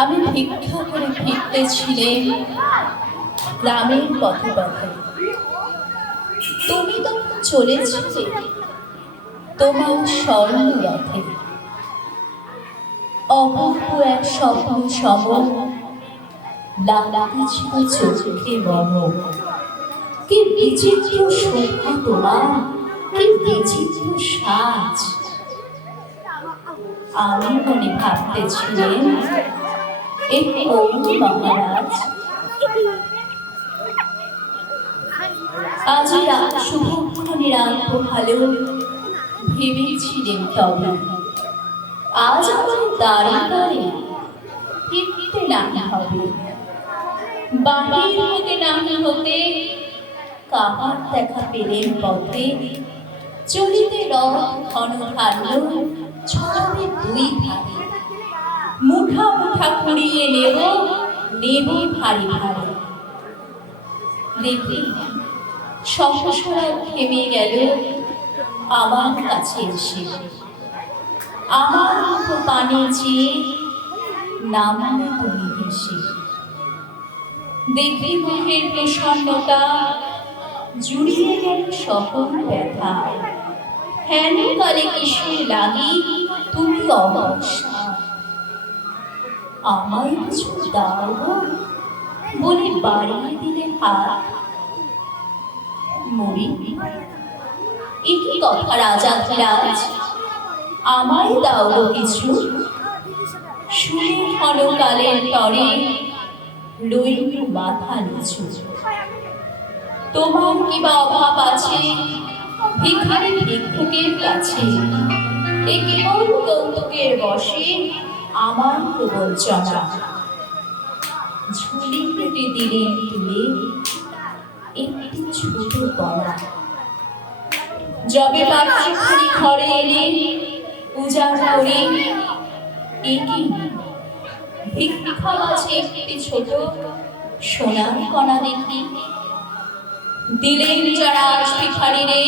আমি ভিক্ষা করে ফিরতেছিলেন গ্রামের পথে পথে। তুমি তো চলেছিলে তোমার স্বর্ণ রথে। অপূর্ব এক স্বপ্ন সম লাগতেছিল চোখে মম। কি বিচিত্র শোভা তোমার, কি বিচিত্র সাজ। আমি মনে ভাবতেছিলেন এই কোন মহারাজ। আজ শুভক্ষণের আলো ভালো ভেবেছিলেন তবে আজ আমার দাঁড়িয়ে দাঁড়িয়ে ফিরতে না হবে। বাহির হতে না হতে কাহার দেখা পেলেন পথে। চলিতে রথ ঘন ধান্য ছড়াবে দুই ধারে। মুঠা মুঠা কুড়িয়ে নেব নেব ভারী ভারী। দেখি সহসা থেমে গেল আমার কাছে এসে। আমার মতো পানে চেয়ে নামলে তুমি হেসে। দেখি মুখের প্রসন্নতা জুড়িয়ে গেল সকল ব্যথা। হেন কালে কিসের লাগি তুমি অবসা। আমায় কিছু দাও বলে বাড়িয়ে দিলে হাত। মরি একই কথা রাজাধিরাজ, আমায় দাও কিছু। শুনে ক্ষণকালের তরে রইল মাথা নিচু। তোমার কিবা অভাব আছে ভিখারি ভিক্ষুকের কাছে। এ কেবল কৌতুকের বসে আমার প্রবঞ্চনা। ঝুলি কেটে দিলেন তুলে একটি ছোট কলা। যবে পাত্রী ঘরে এলে উজাড় করে একই ভিক্ষা আছে একটি ছোট সোনার কণা দেখি। দিলেন যারা আজ ভিখারিরে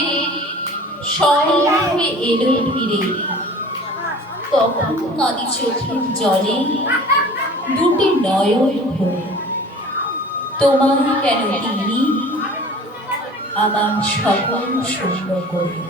স্বর্ণে এলো ফিরে। তখন কাঁদি চোখের জলে দুটি নয়ন ভরে। তোমায় কেন তিনি আমার সকল শূন্য করে।